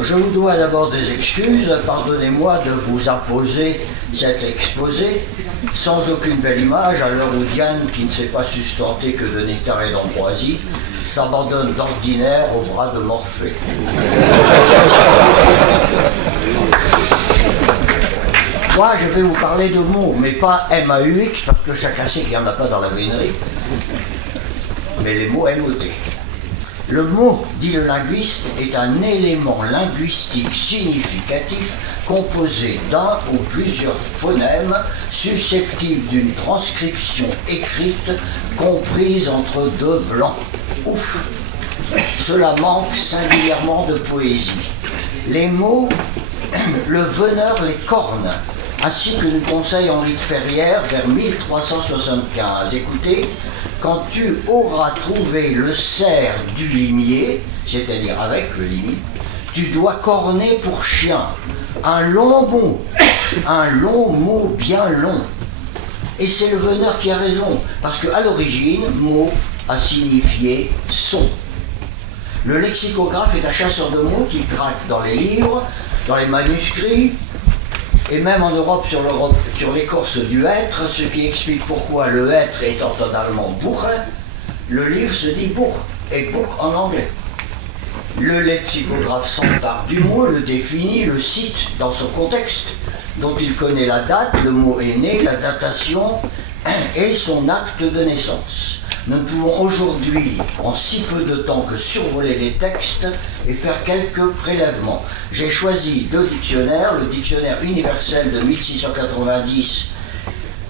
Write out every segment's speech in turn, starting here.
Je vous dois d'abord des excuses, pardonnez-moi de vous imposer cet exposé sans aucune belle image à l'heure où Diane, qui ne sait pas sustenter que de nectar et d'ambroisie, s'abandonne d'ordinaire au bras de Morphée. Moi, je vais vous parler de mots, mais pas M-A-U-X, parce que chacun sait qu'il n'y en a pas dans la vénerie, mais les mots M-O-T. Le mot, dit le linguiste, est un élément linguistique significatif composé d'un ou plusieurs phonèmes susceptibles d'une transcription écrite comprise entre deux blancs. Ouf! Cela manque singulièrement de poésie. Les mots, le veneur les corne, ainsi que nous conseille Henri de Ferrières vers 1375. Écoutez, quand tu auras trouvé le cerf du limier, c'est-à-dire avec le limier, tu dois corner pour chien un long mot bien long. Et c'est le veneur qui a raison, parce qu'à l'origine, mot a signifié son. Le lexicographe est un chasseur de mots qui gratte dans les livres, dans les manuscrits, et même en Europe sur l'écorce du hêtre, ce qui explique pourquoi le hêtre étant en allemand Buche, le livre se dit Buch, et Buch en anglais. Le lexicographe s'empare du mot, le définit, le cite dans son contexte, dont il connaît la date, le mot est né, la datation et son acte de naissance. Nous ne pouvons aujourd'hui, en si peu de temps, que survoler les textes et faire quelques prélèvements. J'ai choisi deux dictionnaires, le dictionnaire universel de 1690,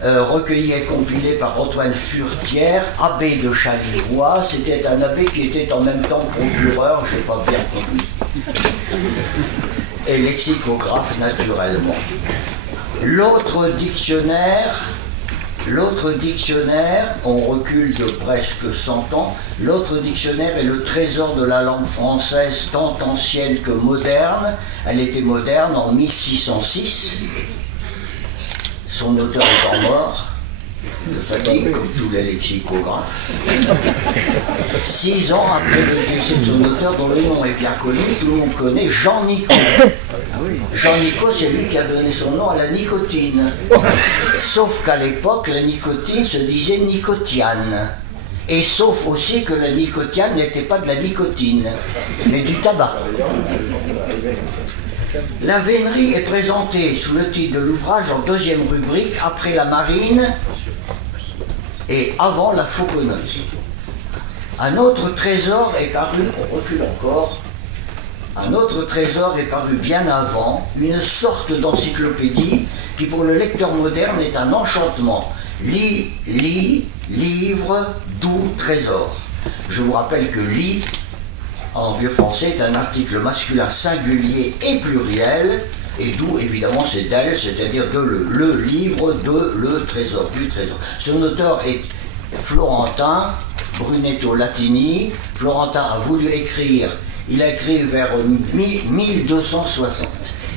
recueilli et compilé par Antoine Furetière, abbé de Chalivoix. C'était un abbé qui était en même temps procureur, je n'ai pas bien compris, et lexicographe naturellement. L'autre dictionnaire, on recule de presque 100 ans, l'autre dictionnaire est le trésor de la langue française tant ancienne que moderne. Elle était moderne en 1606. Son auteur étant mort, de fatigue comme tous les lexicographes. 6 ans après le décès de son auteur, dont le nom est bien connu, tout le monde connaît, Jean Nicot. Jean Nicot, c'est lui qui a donné son nom à la nicotine. Sauf qu'à l'époque, la nicotine se disait nicotiane. Et sauf aussi que la nicotiane n'était pas de la nicotine, mais du tabac. La vénerie est présentée sous le titre de l'ouvrage en deuxième rubrique, après la marine et avant la fauconneuse. Un autre trésor est paru, on recule encore, un autre trésor est paru bien avant, une sorte d'encyclopédie qui pour le lecteur moderne est un enchantement. Lit, livre, doux, trésor. Je vous rappelle que lit, en vieux français, est un article masculin singulier et pluriel, et d'où évidemment c'est d'elle, c'est-à-dire de le livre, de le trésor, du trésor. Son auteur est Florentin, Brunetto Latini. Florentin a voulu écrire, il a écrit vers 1260.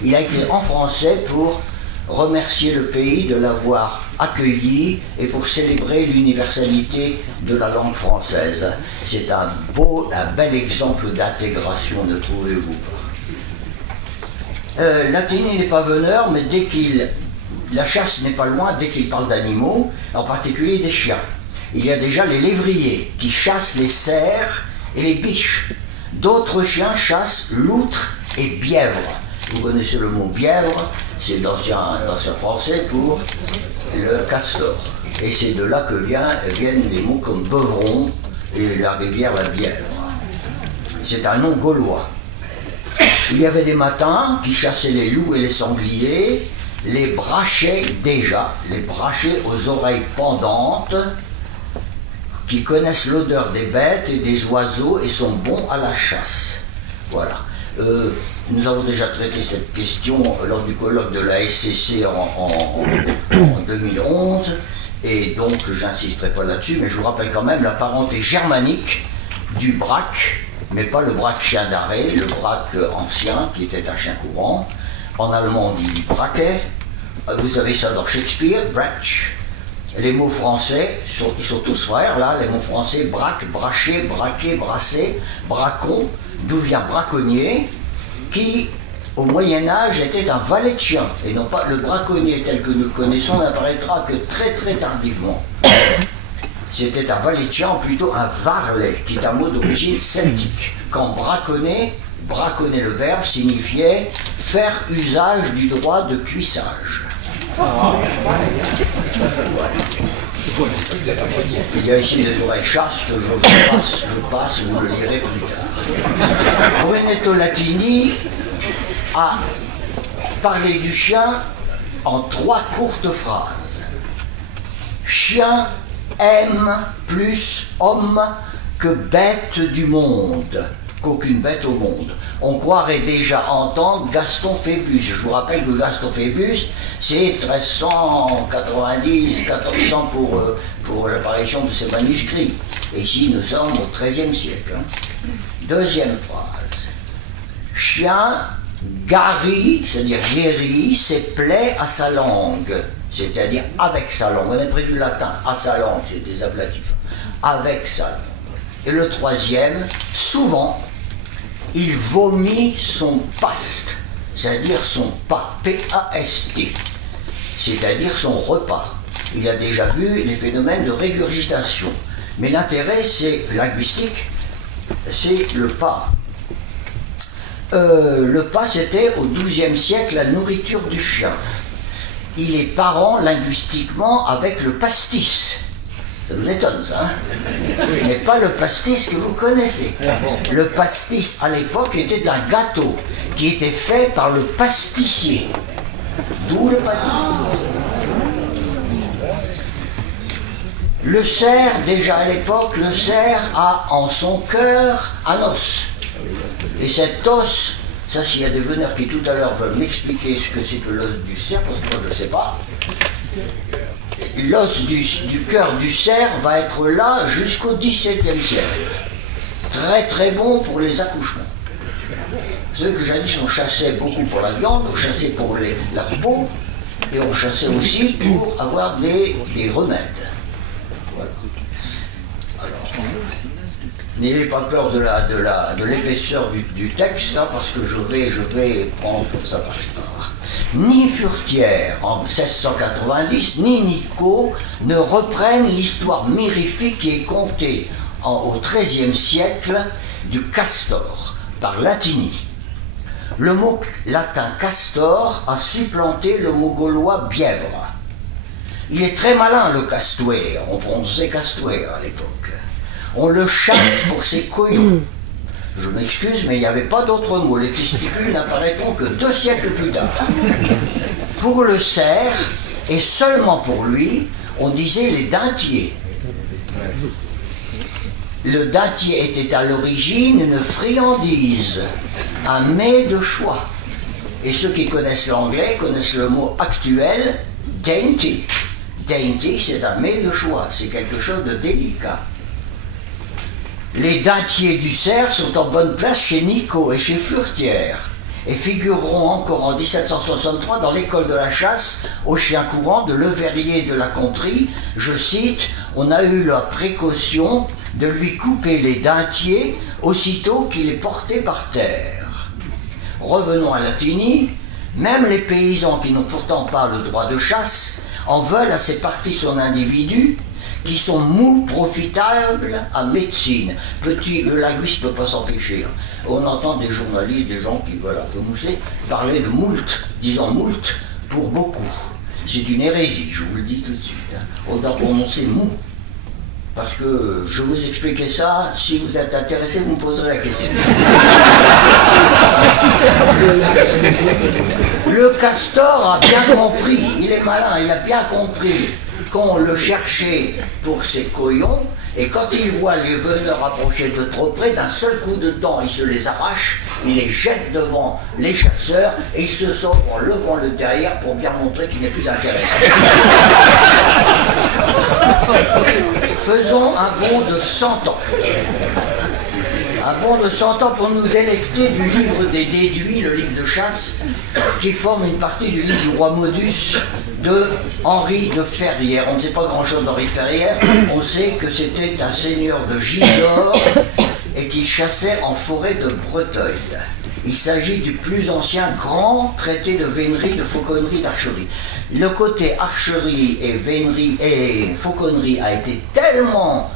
Il a écrit en français pour remercier le pays de l'avoir accueilli et pour célébrer l'universalité de la langue française. C'est un bel exemple d'intégration, ne trouvez-vous pas? Latini n'est pas veneur, mais dès qu'il... La chasse n'est pas loin, dès qu'il parle d'animaux, en particulier des chiens. Il y a déjà les lévriers qui chassent les cerfs et les biches. D'autres chiens chassent loutres et bièvres. Vous connaissez le mot bièvre, c'est l'ancien français pour le castor. Et c'est de là que viennent des mots comme Beuvron et la rivière la Bièvre. C'est un nom gaulois. Il y avait des matins qui chassaient les loups et les sangliers, les brachaient déjà, les brachaient aux oreilles pendantes, qui connaissent l'odeur des bêtes et des oiseaux et sont bons à la chasse. Voilà. Nous avons déjà traité cette question lors du colloque de la SCC en 2011, et donc j'insisterai pas là-dessus, mais je vous rappelle quand même la parenté germanique du braque, mais pas le braque chien d'arrêt, le braque ancien qui était un chien courant. En allemand on dit braquet, vous avez ça dans Shakespeare, brach. Les mots français, ils sont tous frères là, les mots français, braque, bracher, braquer, brasser, bracon, d'où vient braconnier, qui, au Moyen-Âge, était un valet de chien, et non pas le braconnier tel que nous le connaissons n'apparaîtra que très très tardivement. C'était un valet de chien, ou plutôt un varlet, qui est un mot d'origine celtique. Quand braconner le verbe signifiait faire usage du droit de cuissage. Il y a ici des oreilles chastes, je passe, vous le lirez plus tard. Brunetto Latini a parlé du chien en 3 courtes phrases. Chien aime plus homme que bête du monde, qu'aucune bête au monde. On croirait déjà entendre Gaston Phébus. Je vous rappelle que Gaston Phébus, c'est 1390-1400 pour l'apparition de ces manuscrits. Et ici, nous sommes au XIIIe siècle. Deuxième phrase. Chien guérit, c'est-à-dire guérit, ses plaies à sa langue, c'est-à-dire avec sa langue. On est pris du latin, à sa langue, c'est des ablatifs. Avec sa langue. Et le troisième, souvent, il vomit son paste, c'est-à-dire son pas, P-A-S-T, c'est-à-dire son repas. Il a déjà vu les phénomènes de régurgitation. Mais l'intérêt, c'est linguistique, c'est le pas. Le pas, c'était au XIIe siècle la nourriture du chien. Il est parent linguistiquement avec le pastis. Ça vous étonne, ça, hein? Mais pas le pastis que vous connaissez. Le pastis, à l'époque, était un gâteau qui était fait par le pastissier. D'où le pâtissier. Le cerf, déjà à l'époque, le cerf a en son cœur un os. Et cet os, ça, s'il y a des veneurs qui tout à l'heure veulent m'expliquer ce que c'est que l'os du cerf, parce que moi je ne sais pas, l'os du cœur du cerf va être là jusqu'au XVIIe siècle. Très très bon pour les accouchements. Ceux que jadis on chassait beaucoup pour la viande, on chassait pour la peau, et on chassait aussi pour avoir des remèdes. Voilà. Alors, n'ayez pas peur de l'épaisseur du texte, hein, parce que je vais prendre comme ça par part. Ni Furetière en 1690, ni Nicot ne reprennent l'histoire mirifique qui est contée au XIIIe siècle du castor par Latini. Le mot latin castor a supplanté le mot gaulois bièvre. Il est très malin, le castuer, on prononçait castuer à l'époque. On le chasse pour ses couillons. Je m'excuse, mais il n'y avait pas d'autre mot. Les testicules n'apparaîtront que 2 siècles plus tard. Pour le cerf, et seulement pour lui, on disait les dintiers. Le dintier était à l'origine une friandise, un mets de choix. Et ceux qui connaissent l'anglais connaissent le mot actuel, dainty. Dainty, c'est un mets de choix, c'est quelque chose de délicat. Les dintiers du cerf sont en bonne place chez Nicot et chez Furetière, et figureront encore en 1763 dans l'école de la chasse aux chiens courants de Leverrier de la Contrie. Je cite, on a eu la précaution de lui couper les dintiers aussitôt qu'il est porté par terre. Revenons à Latini, même les paysans qui n'ont pourtant pas le droit de chasse en veulent à ces parties de son individu qui sont mous profitables à médecine. Le linguiste ne peut pas s'empêcher. On entend des journalistes, des gens qui veulent un peu mousser, parler de moult, disant moult pour beaucoup. C'est une hérésie, je vous le dis tout de suite. Hein. On doit prononcer mou. Parce que je vous expliquais ça, si vous êtes intéressé, vous me poserez la question. Le castor a bien compris, il est malin, il a bien compris qu'on le cherchait pour ses couillons, et quand il voit les veneurs approcher de trop près, d'un seul coup de dent, il se les arrache, il les jette devant les chasseurs, et il se sauve en levant le derrière pour bien montrer qu'il n'est plus intéressant. Faisons un bond de 100 ans. Un bond de 100 ans pour nous délecter du livre des déduits, le livre de chasse, qui forme une partie du livre du roi Modus de Henri de Ferrières. On ne sait pas grand-chose d'Henri de Ferrières, on sait que c'était un seigneur de Gisors et qu'il chassait en forêt de Breteuil. Il s'agit du plus ancien grand traité de vénerie, de fauconnerie, d'archerie. Le côté archerie et vénerie et fauconnerie a été tellement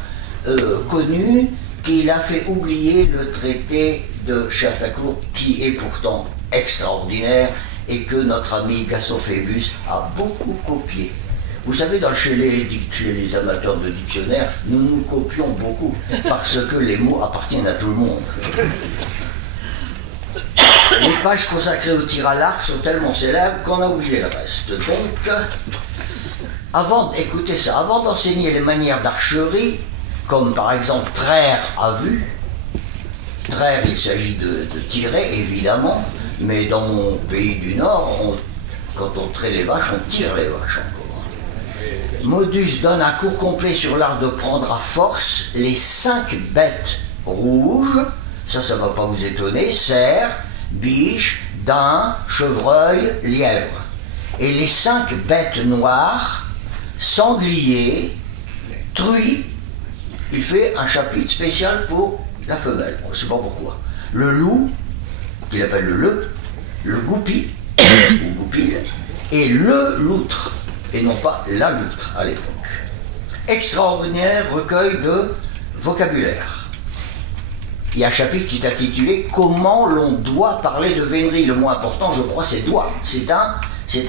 connu qu'il a fait oublier le traité de Chastacourt, qui est pourtant extraordinaire et que notre ami Gaston Phébus a beaucoup copié. Vous savez, chez les amateurs de dictionnaires, nous copions beaucoup parce que les mots appartiennent à tout le monde. Les pages consacrées au tir à l'arc sont tellement célèbres qu'on a oublié le reste. Donc, écoutez ça, avant d'enseigner les manières d'archerie, comme par exemple traire à vue, traire, il s'agit de tirer évidemment, mais dans mon pays du Nord, quand on traite les vaches, on tire les vaches encore. Modus donne un cours complet sur l'art de prendre à force les 5 bêtes rouges, ça ne va pas vous étonner, cerf, biche, daim, chevreuil, lièvre. Et les 5 bêtes noires, sanglier, truie. Il fait un chapitre spécial pour la femelle, on ne sait pas pourquoi. Le loup, qu'il appelle le goupil, ou goupil, et le loutre, et non pas la loutre à l'époque. Extraordinaire recueil de vocabulaire. Il y a un chapitre qui est intitulé « Comment l'on doit parler de vénerie ». Le mot important, je crois, c'est « doit ». C'est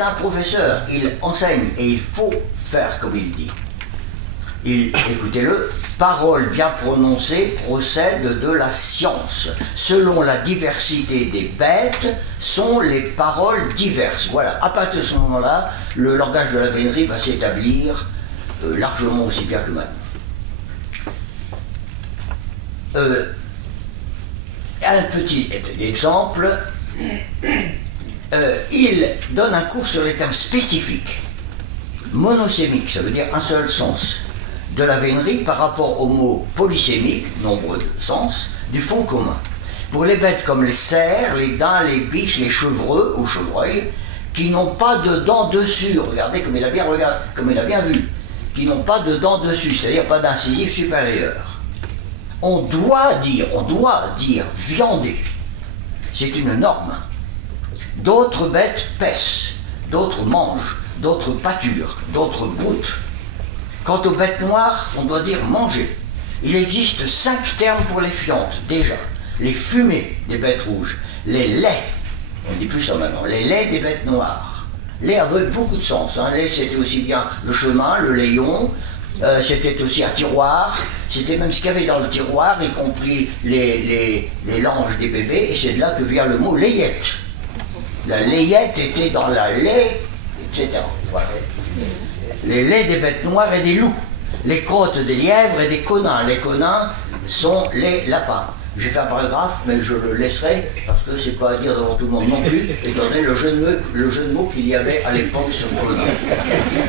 un professeur, il enseigne, et il faut faire comme il dit. Écoutez-le, paroles bien prononcées procèdent de la science. Selon la diversité des bêtes, sont les paroles diverses. Voilà, à partir de ce moment-là, le langage de la vénerie va s'établir largement aussi bien que maintenant. Un petit exemple, il donne un cours sur les termes spécifiques, monosémiques, ça veut dire un seul sens, de la vénerie par rapport aux mots polysémiques, nombreux sens, du fond commun. Pour les bêtes comme les cerfs, les daims, les biches, les chevreux ou chevreuils, qui n'ont pas de dents dessus, regardez comme il a bien vu, qui n'ont pas de dents dessus, c'est-à-dire pas d'incisif supérieur. On doit dire viander. C'est une norme. D'autres bêtes paissent, d'autres mangent, d'autres pâturent, d'autres broutent. Quant aux bêtes noires, on doit dire manger. Il existe 5 termes pour les fientes, déjà. Les fumées des bêtes rouges, les laits, on ne dit plus ça maintenant, les laits des bêtes noires. Lait avait beaucoup de sens. Hein. Lait, c'était aussi bien le chemin, le layon, c'était aussi un tiroir, c'était même ce qu'il y avait dans le tiroir, y compris les langes des bébés, et c'est de là que vient le mot layette. La layette était dans la lait, etc. Voilà. Les laits des bêtes noires et des loups, les crottes des lièvres et des conins. Les conins sont les lapins. J'ai fait un paragraphe, mais je le laisserai, parce que c'est pas à dire devant tout le monde non plus, étant donné le jeu de mots qu'il y avait à l'époque sur conin.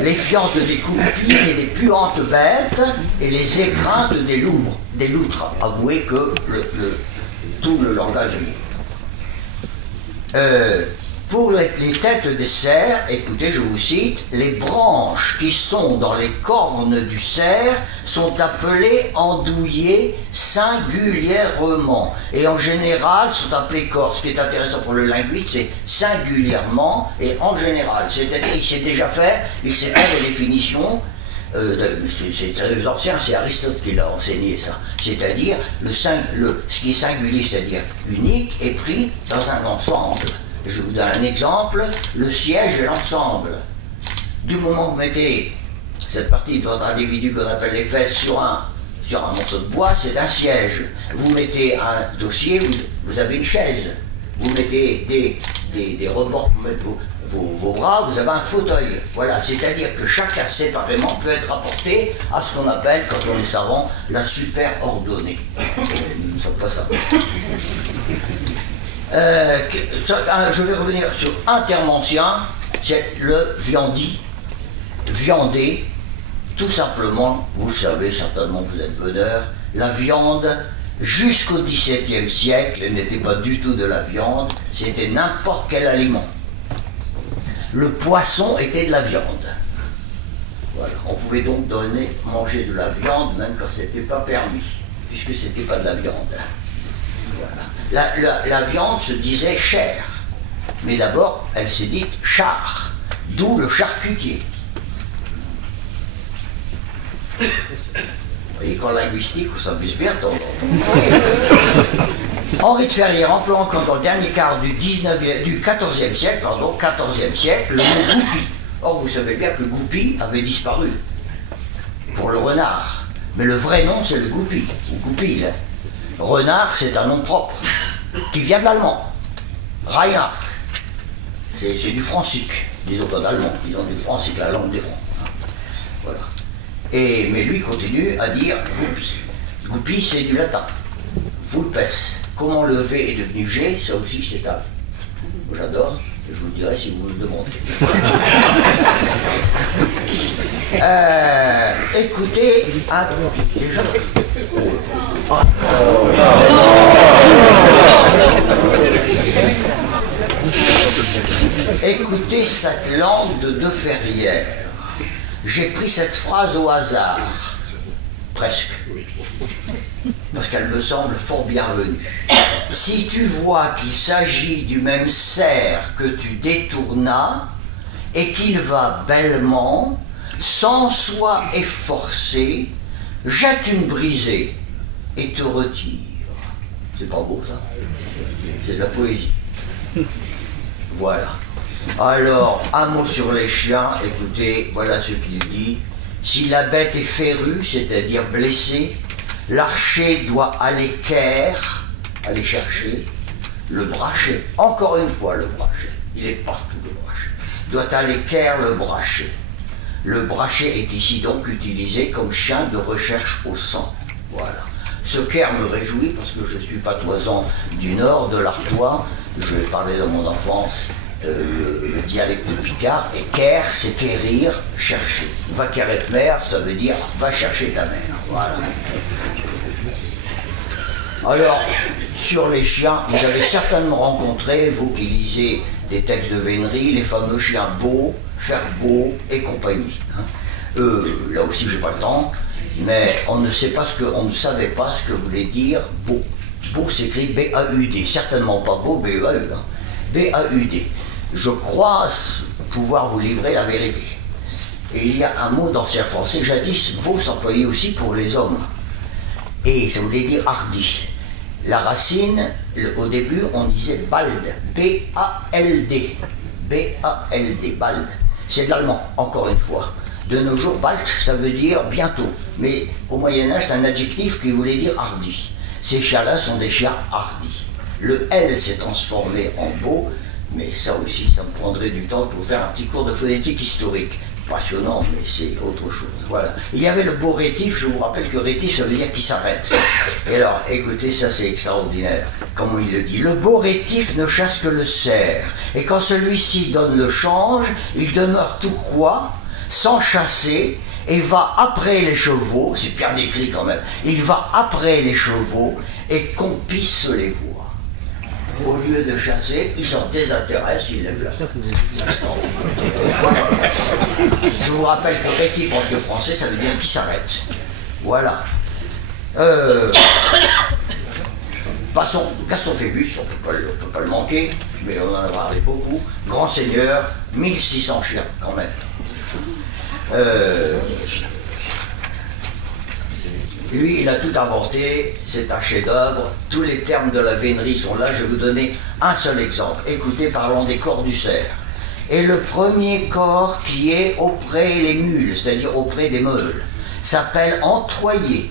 Les fientes des coupilles et des puantes bêtes, et les épreintes des loutres. Avouez que tout le langage est lié. Pour les têtes des cerfs, écoutez, je vous cite, les branches qui sont dans les cornes du cerf sont appelées andouillées singulièrement. Et en général, sont appelées corps. Ce qui est intéressant pour le linguiste, c'est singulièrement et en général. C'est-à-dire, il s'est déjà fait, il s'est fait des définitions. C'est très ancien, c'est Aristote qui l'a enseigné ça. C'est-à-dire, ce qui est singulier, c'est-à-dire unique, est pris dans un ensemble. Je vous donne un exemple, le siège est l'ensemble. Du moment que vous mettez cette partie de votre individu qu'on appelle les fesses sur un morceau de bois, c'est un siège. Vous mettez un dossier, vous avez une chaise. Vous mettez des rebords pour mettre vos bras, vous avez un fauteuil. Voilà, c'est-à-dire que chacun séparément peut être rapporté à ce qu'on appelle, quand on est savant, la superordonnée. Nous ne sommes pas savants. Je vais revenir sur un terme ancien, c'est le viandi, viander, tout simplement, vous le savez certainement, vous êtes veneur, la viande, jusqu'au XVIIe siècle, elle n'était pas du tout de la viande, c'était n'importe quel aliment. Le poisson était de la viande. Voilà. On pouvait donc manger de la viande, même quand ce n'était pas permis, puisque ce n'était pas de la viande. Voilà. La viande se disait chair, mais d'abord elle s'est dite char, d'où le charcutier. Vous voyez qu'en linguistique, on s'amuse bien de temps en temps. Henri de Ferrière emploie encore dans le dernier quart du 14e siècle, le mot goupil. Or, vous savez bien que goupil avait disparu pour le renard. Mais le vrai nom, c'est le goupil, ou goupil. Renard, c'est un nom propre, qui vient de l'allemand. Reinhardt, c'est du francique, disons pas d'allemand, disons du francique, la langue des Francs. Voilà. Mais lui continue à dire goupil. Goupil, c'est du latin. Vulpes. Comment le V est devenu G, ça aussi c'est un. J'adore, je vous le dirai si vous me le demandez. Écoutez, déjà. Écoutez cette langue de Ferrière. J'ai pris cette phrase au hasard, presque, parce qu'elle me semble fort bienvenue. Si tu vois qu'il s'agit du même cerf que tu détournas, et qu'il va bellement, sans soi efforcer, jette une brisée et te retire. C'est pas beau ça? C'est de la poésie. Voilà. Alors, un mot sur les chiens, écoutez, voilà ce qu'il dit. Si la bête est férue, c'est-à-dire blessée, l'archer doit aller quérir, aller chercher le brachet. Encore une fois, le brachet. Il est partout, le brachet. Doit aller quérir le brachet. Le brachet est ici donc utilisé comme chien de recherche au sang. Voilà. Ce quérir me réjouit parce que je suis patoisant du nord, de l'Artois. Je vais parler de mon enfance. Le dialecte de Picard, et quérir, c'est quérir, chercher. Va quérir ta mère, ça veut dire va chercher ta mère. Voilà. Alors, sur les chiens, vous avez certainement rencontré, vous qui lisez des textes de vénerie, les fameux chiens beaux, faire beau et compagnie. Là aussi, j'ai pas le temps, mais on ne savait pas ce que voulait dire beau. Beau s'écrit B-A-U-D, certainement pas beau, B-E-A-U. B-A-U-D. Je crois pouvoir vous livrer la vérité. Et il y a un mot d'ancien français, jadis beau s'employait aussi pour les hommes. Et ça voulait dire hardi. La racine, au début, on disait bald, B-A-L-D. B-A-L-D, bald. C'est de l'allemand, encore une fois. De nos jours, bald, ça veut dire bientôt. Mais au Moyen-Âge, c'est un adjectif qui voulait dire hardi. Ces chiens-là sont des chiens hardis. Le L s'est transformé en beau, mais ça aussi, ça me prendrait du temps pour faire un petit cours de phonétique historique. Passionnant, mais c'est autre chose. Voilà. Il y avait le beau rétif, je vous rappelle que rétif, ça veut dire qui s'arrête. Et alors, écoutez, ça c'est extraordinaire. Comment il le dit? Le beau rétif ne chasse que le cerf, et quand celui-ci donne le change, il demeure tout quoi, sans chasser, et va après les chevaux, c'est bien décrit quand même, il va après les chevaux, et compisse les voix. Au lieu de chasser, il s'en désintéresse, il lève la main. Je vous rappelle que rétif en vieux français, ça veut dire qui s'arrête. Voilà. Passons, Gaston Phébus, on ne peut pas le manquer, mais on en a parlé beaucoup. Grand seigneur, 1600 chiens quand même. Lui, il a tout inventé, c'est un chef-d'œuvre, tous les termes de la vénerie sont là, je vais vous donner un seul exemple. Écoutez, parlons des corps du cerf. Et le premier corps qui est auprès les mules, c'est-à-dire auprès des meules, s'appelle entoyer,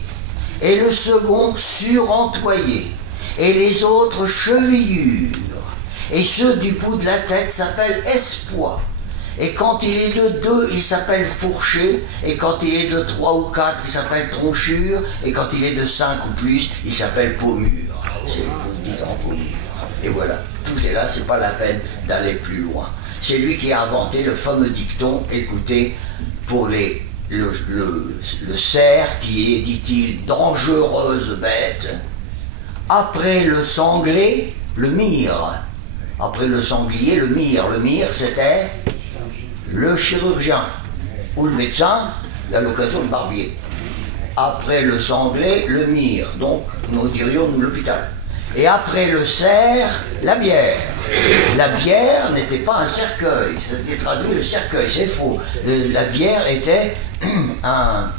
et le second surentoyer, et les autres chevillures, et ceux du bout de la tête s'appellent espoir. Et quand il est de 2, il s'appelle fourché, et quand il est de 3 ou 4, il s'appelle tronchure, et quand il est de 5 ou plus, il s'appelle pommure. C'est, vous dites en pommure. Et voilà, tout est là, c'est pas la peine d'aller plus loin. C'est lui qui a inventé le fameux dicton, écoutez, pour le cerf qui est, dit-il, dangereuse bête, après le sanglé, le mire. Après le sanglier, le mire. Le mire, c'était le chirurgien, ou le médecin, à l'occasion le barbier. Après le sanglé, le mire, donc nous dirions nous l'hôpital. Et après le cerf, la bière. La bière n'était pas un cercueil, c'était traduit le cercueil, c'est faux. La bière était un...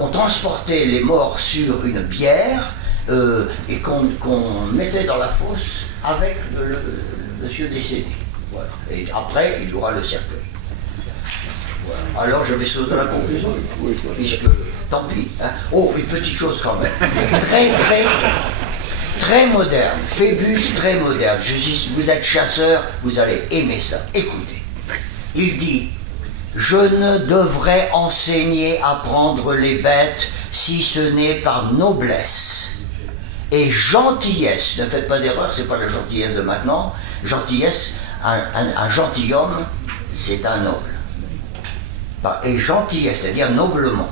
on transportait les morts sur une bière et qu'on mettait dans la fosse avec le monsieur décédé. Voilà. Et après, il y aura le cercueil. Voilà. Alors je vais sauter à la conclusion, puisque, tant pis. Hein. Oh, une petite chose quand même. Très moderne. Phébus, très moderne. Vous êtes chasseur, vous allez aimer ça. Écoutez. Il dit: je ne devrais enseigner à prendre les bêtes si ce n'est par noblesse et gentillesse. Ne faites pas d'erreur, c'est pas la gentillesse de maintenant. Gentillesse, un gentilhomme, c'est un noble. Et gentillesse, c'est-à-dire noblement.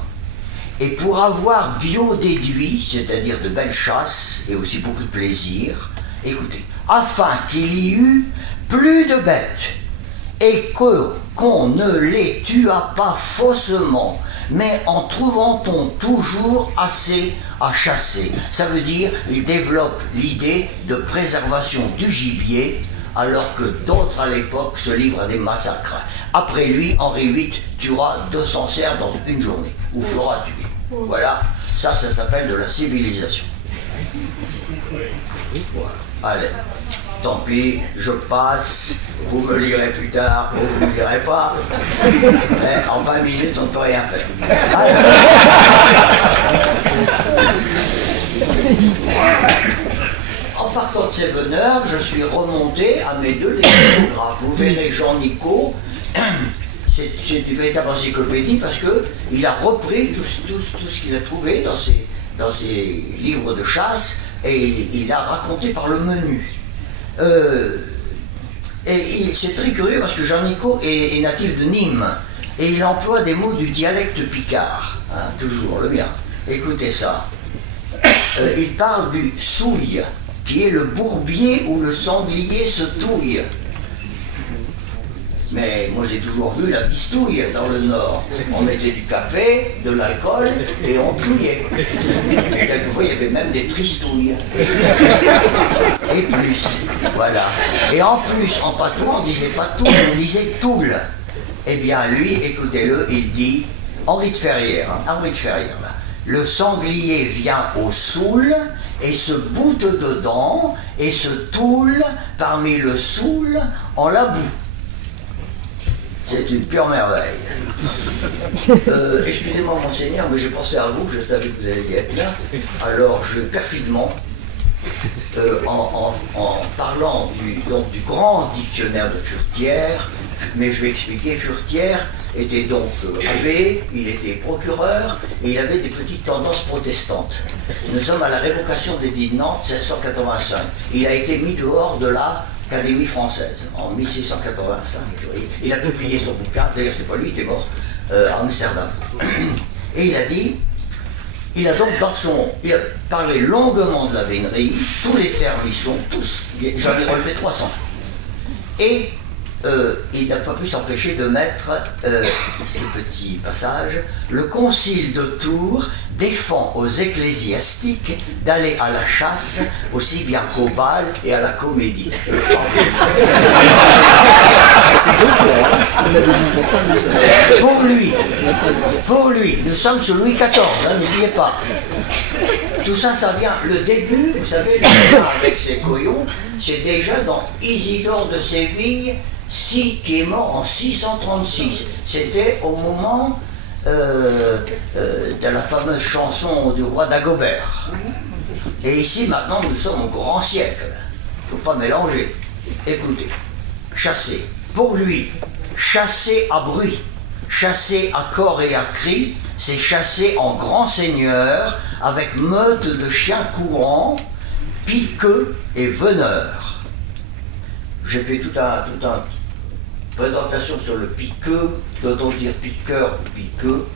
Et pour avoir bio-déduit, c'est-à-dire de belles chasses et aussi beaucoup de plaisir, écoutez, afin qu'il y eût plus de bêtes et qu'on ne les tuât pas faussement, mais en trouvant-on toujours assez à chasser. Ça veut dire qu'il développe l'idée de préservation du gibier, alors que d'autres à l'époque se livrent à des massacres. Après lui, Henri VIII tuera 200 cerfs dans une journée, ou fera tuer. Voilà, ça s'appelle de la civilisation. Voilà. Allez, tant pis, je passe, vous me lirez plus tard, vous ne me lirez pas. Mais en 20 minutes, on ne peut rien faire. En partant de ces veneurs, je suis remonté à mes deux lexicographes. Vous verrez Jean-Nicot, c'est une véritable encyclopédie parce qu'il a repris tout ce qu'il a trouvé dans ses livres de chasse et il a raconté par le menu. Et c'est très curieux parce que Jean-Nicot est natif de Nîmes et il emploie des mots du dialecte picard, hein, toujours le mien. Écoutez ça. Il parle du souille, qui est le bourbier où le sanglier se touille. Mais moi j'ai toujours vu la bistouille dans le Nord. On mettait du café, de l'alcool et on touillait. Et quelquefois il y avait même des tristouilles. Et plus, voilà. Et en plus, en patois on disait pas toule, on disait toule. Eh bien lui, écoutez-le, il dit, Henri de Ferrières, là. Le sanglier vient au soule et se boute dedans et se toule parmi le soule en la boue. C'est une pure merveille. Excusez-moi, monseigneur, mais j'ai pensé à vous, je savais que vous alliez être là. Alors, je perfidement, en parlant du grand dictionnaire de Furetière, mais je vais expliquer, Furetière était donc abbé, il était procureur, et il avait des petites tendances protestantes. Nous sommes à la révocation d'édit de Nantes, 1685. Il a été mis dehors de l'Académie française, en 1685. Il a publié son bouquin, d'ailleurs c'est pas lui, il est mort, à Amsterdam. Et il a dit, il a parlé longuement de la vénerie, tous les termes y sont, tous, j'en ai relevé 300. Et il n'a pas pu s'empêcher de mettre ce petit passage. Le concile de Tours défend aux ecclésiastiques d'aller à la chasse aussi bien qu'au bal et à la comédie. Pour lui, nous sommes sous Louis XIV, hein, n'oubliez pas. Tout ça, ça vient, le début, vous savez, avec ses couillons, c'est déjà dans Isidore de Séville, qui est mort en 636. C'était au moment de la fameuse chanson du roi Dagobert. Et ici, maintenant, nous sommes au grand siècle. Il ne faut pas mélanger. Écoutez, chasser. Pour lui, chasser à bruit, chasser à corps et à cri, c'est chasser en grand seigneur, avec meute de chiens courants, piqueux et veneurs. J'ai fait tout un présentation sur le piqueux, doit-on dire piqueur ou piqueux,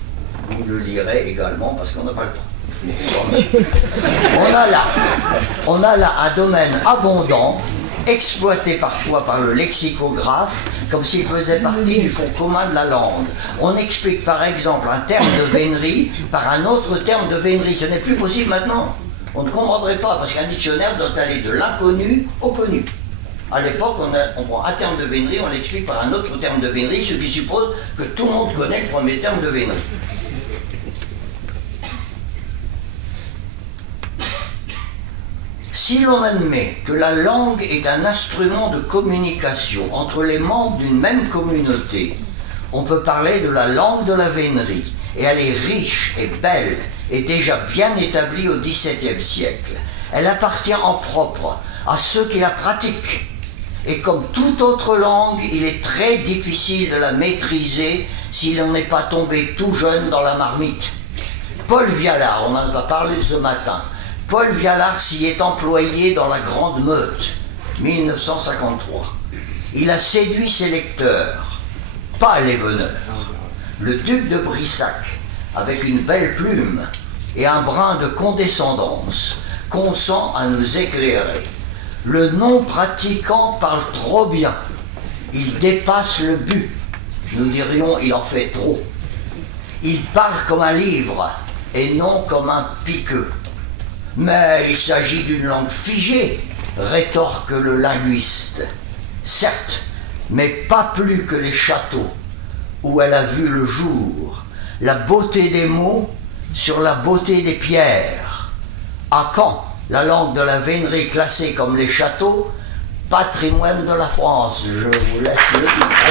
vous le lirez également parce qu'on n'a pas le temps. On a là un domaine abondant, exploité parfois par le lexicographe, comme s'il faisait partie du fond commun de la langue. On explique par exemple un terme de vénerie par un autre terme de vénerie. Ce n'est plus possible maintenant. On ne comprendrait pas, parce qu'un dictionnaire doit aller de l'inconnu au connu. À l'époque, on prend un terme de vénerie, on l'explique par un autre terme de vénerie, ce qui suppose que tout le monde connaît le premier terme de vénerie. Si l'on admet que la langue est un instrument de communication entre les membres d'une même communauté, on peut parler de la langue de la vénerie, et elle est riche et belle, et déjà bien établie au XVIIe siècle. Elle appartient en propre à ceux qui la pratiquent. Et comme toute autre langue, il est très difficile de la maîtriser si l'on n'est pas tombé tout jeune dans la marmite. Paul Vialard, on en a parlé ce matin, Paul Vialard s'y est employé dans la Grande Meute, 1953. Il a séduit ses lecteurs, pas les veneurs. Le duc de Brissac, avec une belle plume et un brin de condescendance, consent à nous éclairer. Le non-pratiquant parle trop bien. Il dépasse le but. Nous dirions, il en fait trop. Il parle comme un livre et non comme un piqueux. Mais il s'agit d'une langue figée, rétorque le linguiste. Certes, mais pas plus que les châteaux où elle a vu le jour. La beauté des mots sur la beauté des pierres. À quand la langue de la vénerie classée comme les châteaux, patrimoine de la France? Je vous laisse le dire.